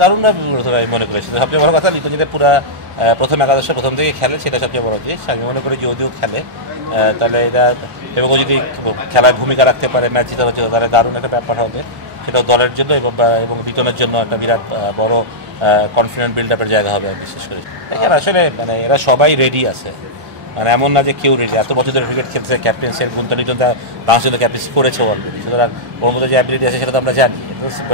দারুণভাবে আমি মনে করি। সেটা সবচেয়ে বড় কথা, লিটন যদি পুরো প্রথম একাদশে প্রথম থেকে খেলে সেটা সবচেয়ে বড় জিনিস। আমি মনে করি যদিও খেলে তাহলে এটা, এবং ও যদি খেলায় ভূমিকা রাখতে পারে, ম্যাচ জেতানোর জন্য, তাহলে দারুণ একটা ব্যাপার হবে সেটাও দলের জন্য এবং লিটনের জন্য একটা বিরাট বড় কনফিডেন্ট বিল্ড আপের জায়গা হবে আমি বিশেষ করে। এখানে আসলে মানে এরা সবাই রেডি আছে, মানে এমন না যে কেউ রেডি। এত বছর ধরে ক্রিকেট খেলছে, ক্যাপ্টেন্সির গুণটা লিটন বাংলাদেশের ক্যাপ্টেন্সি করেছে অলরেডি, সুতরাং ওর মধ্যে যে অ্যাবিলিটি আছে সেটা তো আমরা জানি।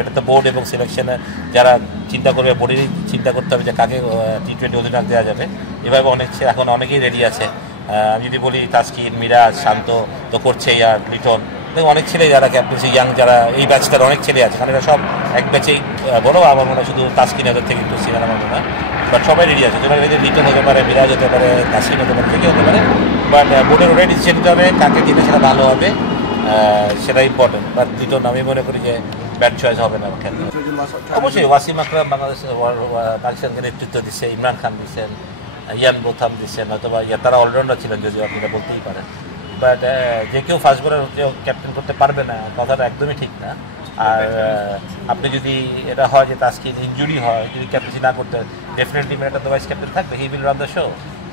এটা তো বোর্ড এবং সিলেকশনে যারা চিন্তা করবে, বোর্ডেরই চিন্তা করতে হবে যে কাকে T20 অধিনায়ক দেওয়া যাবে। এভাবে এখন অনেকেই রেডি আছে। আমি যদি বলি তাসকিন, মিরাজ, শান্ত তো করছেই, আর লিটন, অনেক ছেলে যারা ক্যাপ্টেন্সি ইয়াং যারা এই ব্যাচটার অনেক ছেলে আছে, কারণ এরা সব এক ব্যাচেই বড়। আমার মনে হয় শুধু তাসকিন এদের থেকে একটু সিনিয়র আমার মনে হয়, বাট সবাই রেডি আছে। যেমন এদের লিটন হতে পারে, মিরাজ হতে পারে, তাসকিন হতে পারে, থেকে হতে পারে, বাট বোর্ডের ওটাই ডিসিশন নিতে হবে কাকে দিলে সেটা ভালো হবে, সেটা ইম্পর্টেন্ট। বাট লিটন আমি মনে করি যে ব্যাট চয়েস হবে না খেলতে। অবশ্যই ওয়াসিম আকরাম পাকিস্তানকে নেতৃত্ব দিচ্ছে, ইমরান খান দিচ্ছেন, ইয়ান বোথাম দিচ্ছেন, হয়তো বা তারা অলরাউন্ডার ছিলেন যদিও আপনি এটা বলতেই পারেন। বাট যে কেউ ফার্স্ট বোলার যে ক্যাপ্টেন করতে পারবে না কথাটা একদমই ঠিক না। আর আপনি যদি এটা হয় যে তাসকিন ইনজুরি হয়, যদি ক্যাপ্টেন্সি না করতে, ডেফিনেটলি একটা তো ভাইস ক্যাপ্টেন থাকবে, he will run the show.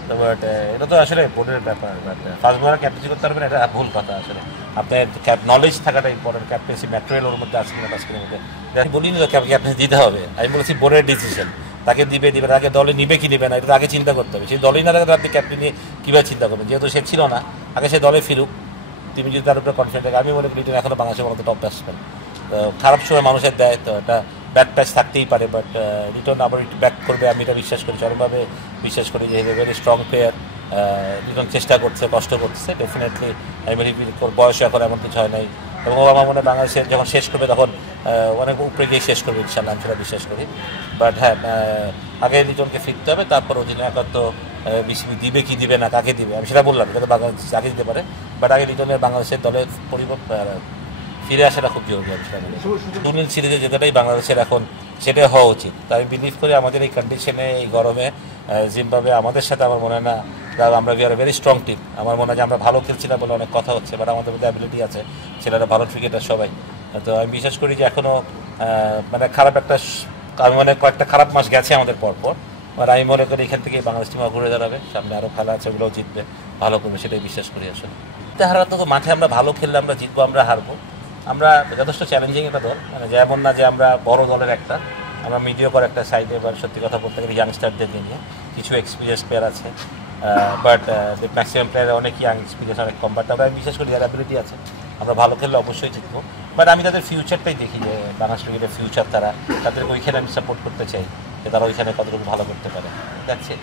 তো বাট এটা তো আসলে বোর্ডের ব্যাপার। বাট ফার্স্ট বোলার ক্যাপ্টেন্সি করতে পারবেন এটা ভুল কথা। আসলে আপনার নলেজ থাকাটা ইম্পর্টেন্ট, ক্যাপ্টেন্সি ম্যাটেরিয়াল ওর মধ্যে আছে কিনা তাসকিনের মধ্যে। আমি বলিনি তো ক্যাপ্টেন্সি দিতে হবে, আমি বলেছি বোর্ডের ডিসিশন, তাকে দিবে তাকে দলে নিবে কি নেবে না এটা আগে চিন্তা করতে হবে। সেই দলেই না থাকে আপনি ক্যাপ্টেন নিয়ে কীভাবে চিন্তা করবেন, যেহেতু সে ছিল না, আগে সে দলে ফিরুক। তুমি যদি তার উপরে কনফিডেন্ট থাকে, আমি মনে করি লিটন এখনও বাংলাদেশের মতো টপ ব্যাটসম্যান। খারাপ সময় মানুষের দেয় তো একটা ব্যাট প্যাচ থাকতেই পারে, বাট লিটন আবার একটু ব্যাক করবে আমি এটা বিশ্বাস করি, চরমভাবে বিশ্বাস করি যে ভেরি স্ট্রং প্লেয়ার। লিটন চেষ্টা করছে, কষ্ট করছে, ডেফিনেটলি আমি বলি বয়সও এখন এমন কিছু হয় নাই, এবং আমার মনে হয় বাংলাদেশের যখন শেষ করবে তখন অনেক উপরে গিয়ে শেষ করবে ইনশাল্লাহ, আমি সেটা বিশ্বাস করি। বাট হ্যাঁ, আগে লিটনকে ফিরতে হবে, তারপর অধিনায়কত্ব বিসিবি দিবে কি দিবে না, কাকে দিবে আমি সেটা বললাম, এটা তো বাংলাদেশ আগে দিতে পারে, বাট আগে লিটনের বাংলাদেশের দলের ফিরে আসাটা খুব জরুরি। আমি সেটা বলি সুনীল সিরিজে যেটাই বাংলাদেশের এখন সেটাই হওয়া উচিত। তাই আমি বিলিভ করি আমাদের এই কন্ডিশনে, এই গরমে জিম্বাবুয়ে আমাদের সাথে আমার মনে হয় না, আমরা we are very strong team. আমার মনে হয় যে আমরা ভালো খেলছি না বলে অনেক কথা হচ্ছে, বাট আমাদের মধ্যে অ্যাবিলিটি আছে, ছেলেরা ভালো ক্রিকেটার সবাই। তো আমি বিশ্বাস করি যে এখনও মানে খারাপ একটা, আমি মনে কয়েকটা খারাপ মাস গেছে আমাদের পরপর, আর আমি মনে করি এখান থেকে বাংলাদেশ টিম ঘুরে দাঁড়াবে, সামনে আরও খেলা আছে, ওগুলোও জিতবে, ভালো করবে, সেটাই বিশ্বাস করি। আসলে হারা তো মাঠে আমরা ভালো খেললে আমরা জিতবো, আমরা হারবো। আমরা যথেষ্ট চ্যালেঞ্জিং একটা দল, মানে যেমন না যে আমরা বড় দলের একটা, আমরা মিডিয়াকর একটা সাইডে, এবার সত্যি কথা বলতে গেলে ইয়াংস্টারদের নিয়ে কিছু এক্সপিরিয়েন্স প্লেয়ার আছে, বাট ম্যাক্সিমাম প্লেয়ার অনেক ইয়াং, এক্সপিরিয়েন্স অনেক কম, বাট আমরা বিশ্বাস করি যার অ্যাবিলিটি আছে, আমরা ভালো খেললে অবশ্যই জিতবো। বাট আমি তাদের ফিউচারটাই দেখি যে বাংলাদেশ ক্রিকেটের ফিউচার, তাদেরকে ওইখানে আমি সাপোর্ট করতে চাই যে তারা ওইখানে কতটুকু ভালো করতে পারে, দেখছে।